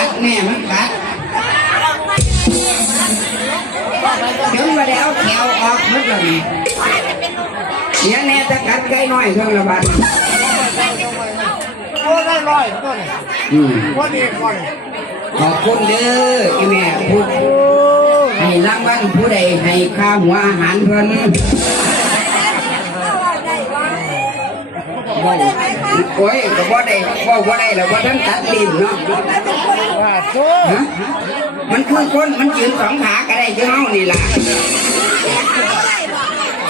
กัดแม่มันกัดจนมาได้เอาแขวออกหมดเลยเดี๋ยวแน่จะกัดไก่น้อยเครื่องระบาดโอ้ได้ร้อยตัวนี้อืมว่าดีก่อนขอบคุณเด้ออีแม่ผู้โอ้ให้รางวัลผู้ใดให้ค่าหัวอาหารเพิ่นบ่ โอ้ยก็บ่ได้บ่บ่ได้แล้วบ่ทันตัดลิ้นเนาะว่าโตฮะมันคือคนมันยืนสองขาก็ได้คือเฮานี่ล่ะ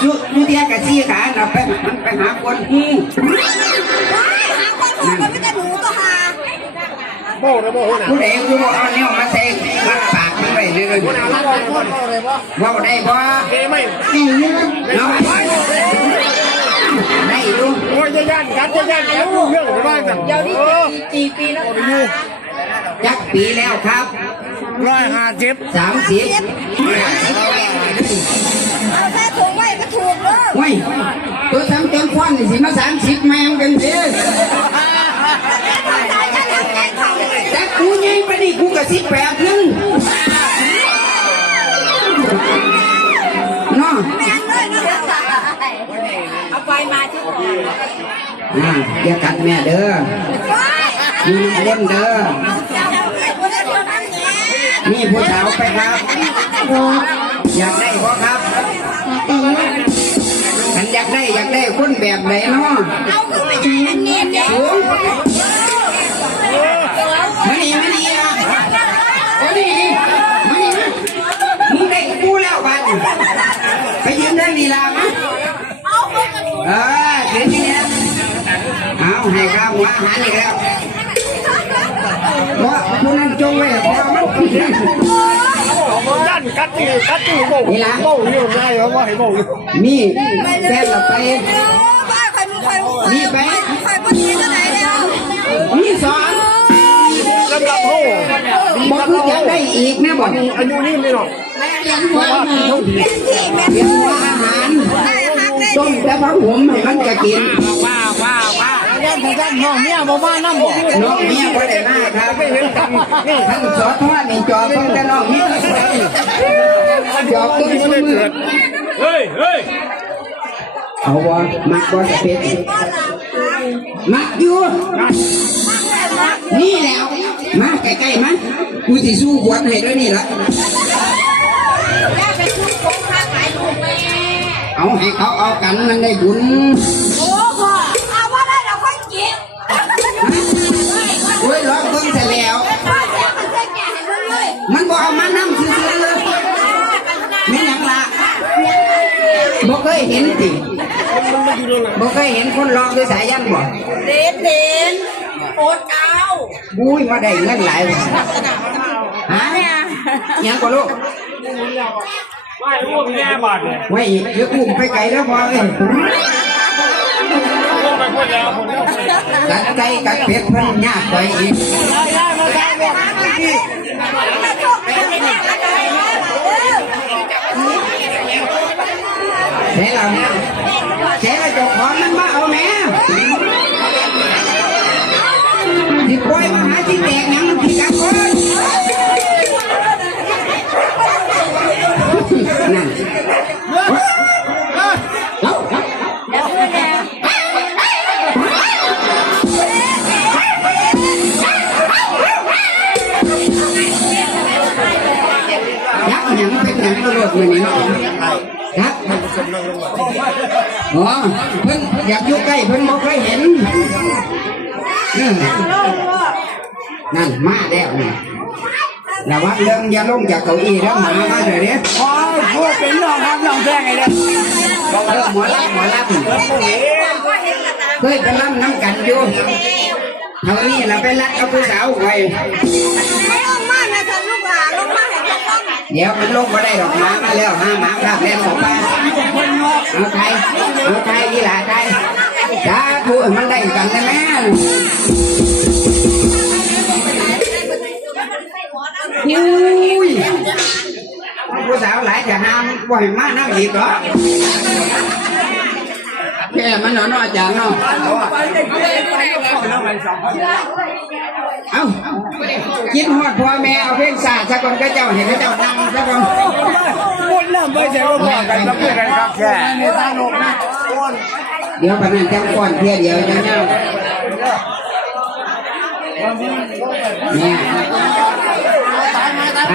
ยุยุเดียกับซี่ขาน่ะไปมันไปหาคนฮู้โบ้นะโบ้นะผู้ใดคือบ่เอาแนวมาใส่มัดปากมันไว้เลยคนเอาละคนคนเอาเลยบ่เว้าได้บ่เอ้ ไม่เนาะได้อยู่โอ้ยจะย่านกัดจะย่านกัดรู้เรื่องไม่ได้กันเดี๋ยวนี้กี่ปีแล้วไปอยู่จักปีแล้วครับร้อยห้าสิบสามสิบเอาแค่ถูกไว้ก็ถูกเลยเฮ้ตัวทำเต็มควันนี่สิมาสามสิบแมงเป็นเด้อแต่กูยิงไปนี่กูก็สิบแปดนึง อ่าอย่ากัดแม่เด้อมีเล่นเด้อนี่ผู้สาวไปครับ อยากได้บ่ครับฉันอยากได้อยากได้คนแบบไหนเนาะเอาขึ้นไปยืนเนียนเนี่ยสูงมานี่มานี่นะโอ้นี่มานี่มามึงได้กูแล้วบัดไปยืนได้ลีลามะเอาขึ้นมาถูกเออ อาหารอีกแล้วว่าผู้นั้นจงไว้เพราะมันย่านกัดที่กัดที่โบ้โบ้อยู่ง่ายว่าให้โบ้อยู่มีแฟนเราไปบ้าใครมีใครมีใครใครพูดดีก็ไหนแล้วมีสอนลำดับโบ้บอกคืออยากได้อีกนะบอกอายุนี่ไม่หรอกเลี้ยงหัวแม่ที่แม่เรียกว่าอาหารได้ฮักได้ต้มแต่พักผมให้มันจะกินว่าว่าว่า ย่านของย่านน้องเนี่ยบ่มาน้ำบ่น้องเมียก็ได้หน้าครับไม่เห็นกันท่านสอทอดนี่จอเพิ่งแต่น้องเมียจอตุ้งมือเฮ้ยเฮ้ยเอาวะมักบอสเป็ดมักอยู่นี่แล้วมาใกล้ๆมันกูสิสู้บวชให้แล้วยนี่ละแม่เป็นผู้คงค้าขายถูกแม่เอาให้เขาเอากันมันได้บุญ เคยเห็นติบ่เคยเห็นคนร้องด้วยสายยันบ่เด่นเด่นโคตรเก้าอุ้ยมาได้เงินหลายฮะยังก็ลูกไม่รู้ว่าแม่บาดเลยไว้เดี๋ยวอุ้มไปไกลแล้วพอเอ้ยลงไปคนแล้วคนแล้วกัดไก่กัดเป็ดเพิ่นยากไปอีก ได้มาได้บอกไม่ชอบไม่ไอ๋อเพิ่นอยากอยู่ใกล้เพิ่นบ่เคยเห็นเออนั่นมาแล้วนี่ระวังเรื่องอย่าลงจากเก้าอี้แล้วหมามาเดี๋ยวนี้พอพูดเป็นน้องครับน้องแจ้งไงเนี่ยเออหมอลับหมอลับเคยไปรับน้ำกันอยู่เท่านี้เราไปรัดเอาผู้สาวไว้ เดี๋ยวมันลงมาได้ดอกหมามาแล้วห้าหมาข้าแม่ของป้าเอาไทยเอาไทยนี่แหละไทยจ้าผู้มันได้กันได้ไหมอุ้ยผู้สาวหลายจะห้ามบ่อยมากน้ำอีกเหรอ แค่มันเนาะเนาะอาจารย์เนาะเอ้าคิดฮอดพ่อแม่เอาเพลงสาซะก่อนก็เจ้าเห็นก็เจ้านั่งซะก่อนหมดแล้วไม่ใช่ว่าพอกันกับเพื่อนกันครับแค่เดี๋ยวปานนั้นจังก่อนเที่ยเดียวจังเงาเนี่ย